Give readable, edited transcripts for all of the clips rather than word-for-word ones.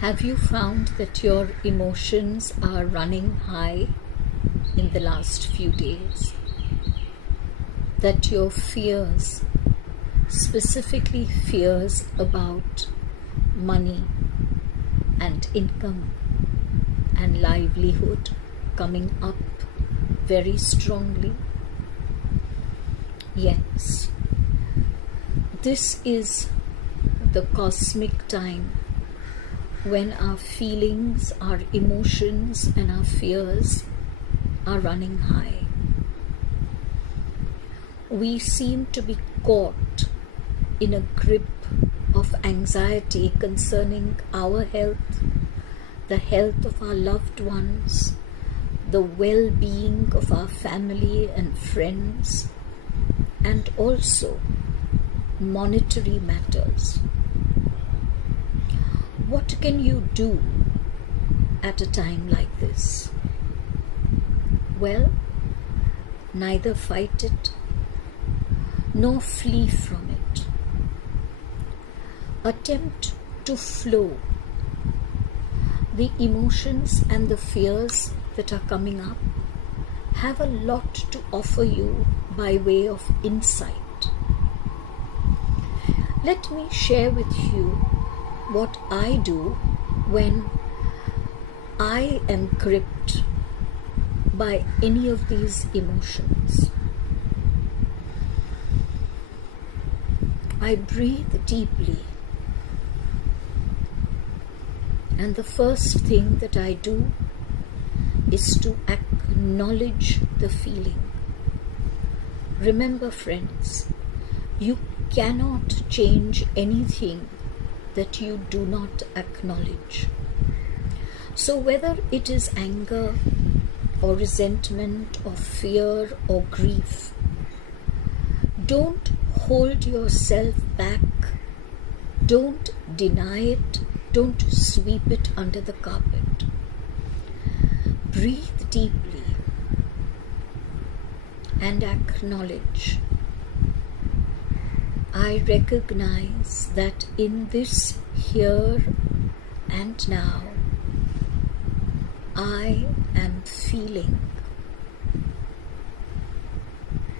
Have you found that your emotions are running high in the last few days? That your fears, specifically fears about money and income and livelihood, coming up very strongly? Yes, this is the cosmic time when our feelings, our emotions, and our fears are running high. We seem to be caught in a grip of anxiety concerning our health, the health of our loved ones, the well-being of our family and friends, and also monetary matters. What can you do at a time like this? Well, neither fight it nor flee from it. Attempt to flow. The emotions and the fears that are coming up have a lot to offer you by way of insight. Let me share with you what I do when I am gripped by any of these emotions. I breathe deeply, and the first thing that I do is to acknowledge the feeling. Remember, friends, you cannot change anything that you do not acknowledge. So whether it is anger or resentment or fear or grief, don't hold yourself back, don't deny it, don't sweep it under the carpet. Breathe deeply and acknowledge. I recognize that in this here and now, I am feeling,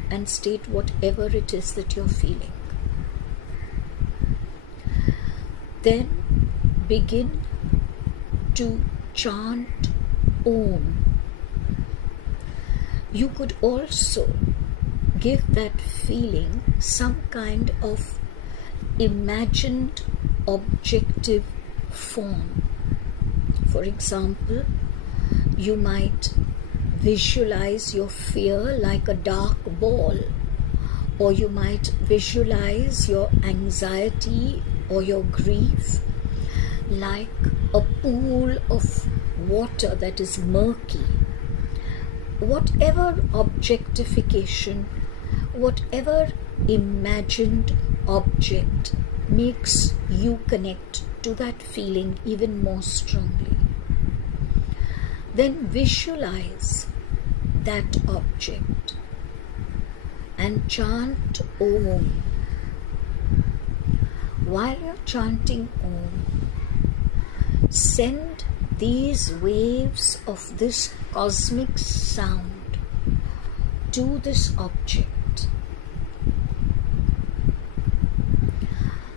and state whatever it is that you're feeling. Then begin to chant AUM. You could also give that feeling some kind of imagined objective form. For example, you might visualize your fear like a dark ball, or you might visualize your anxiety or your grief like a pool of water that is murky. Whatever objectification, whatever imagined object makes you connect to that feeling even more strongly, then visualize that object and chant AUM. While you're chanting AUM, send these waves of this cosmic sound to this object.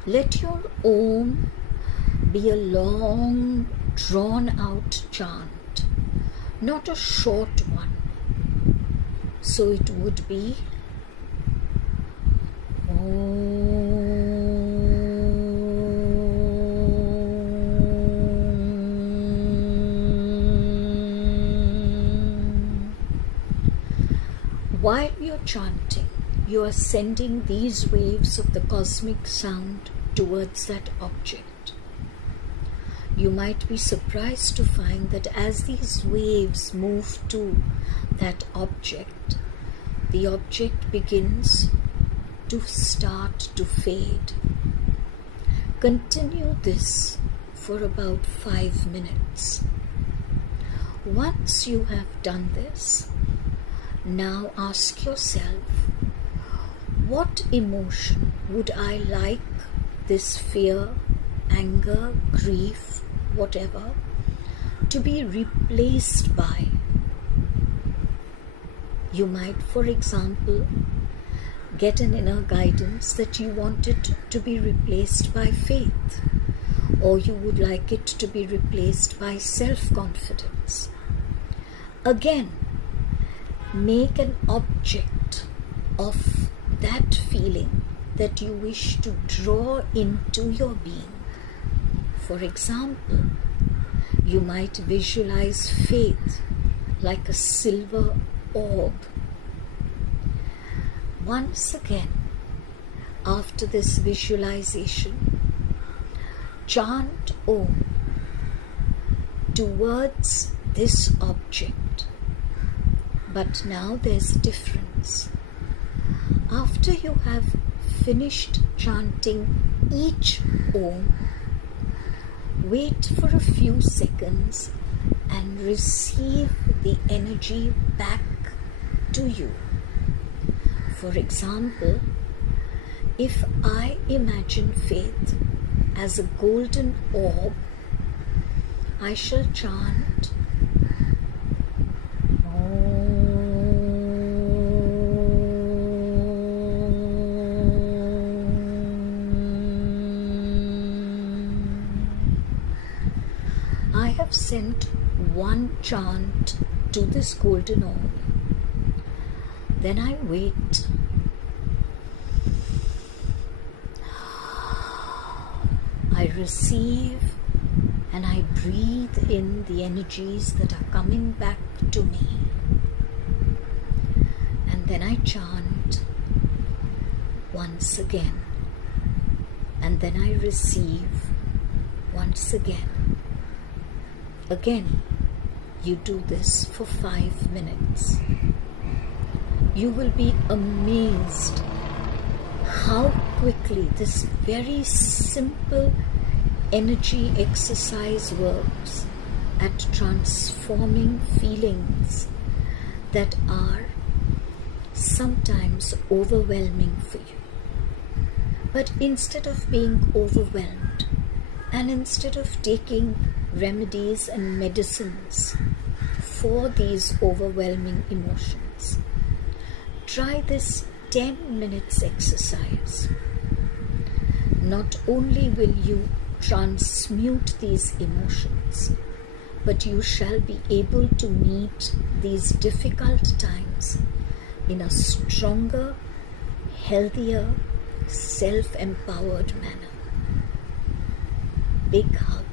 Let your AUM be a long, drawn-out chant, not a short one. So it would be While you're chanting, you are sending these waves of the cosmic sound towards that object. You might be surprised to find that as these waves move to that object, the object begins to start to fade. Continue this for about 5 minutes. Once you have done this, now ask yourself, what emotion would I like this fear, anger, grief, whatever, to be replaced by. You might, for example, get an inner guidance that you want it to be replaced by faith, or you would like it to be replaced by self-confidence. Again, make an object of that feeling that you wish to draw into your being. For example, you might visualize faith like a silver orb. Once again, after this visualization, chant Om towards this object. But now there's a difference. After you have finished chanting each Om, wait for a few seconds and receive the energy back to you. For example, if I imagine faith as a golden orb, I shall chant I have sent one chant to this golden orb. Then I wait. I receive and I breathe in the energies that are coming back to me. And then I chant once again. And then I receive once again. Again, you do this for 5 minutes. You will be amazed how quickly this very simple energy exercise works at transforming feelings that are sometimes overwhelming for you. But instead of being overwhelmed, and instead of taking remedies and medicines for these overwhelming emotions, try this 10 minutes exercise. Not only will you transmute these emotions, but you shall be able to meet these difficult times in a stronger, healthier, self-empowered manner. Big hug.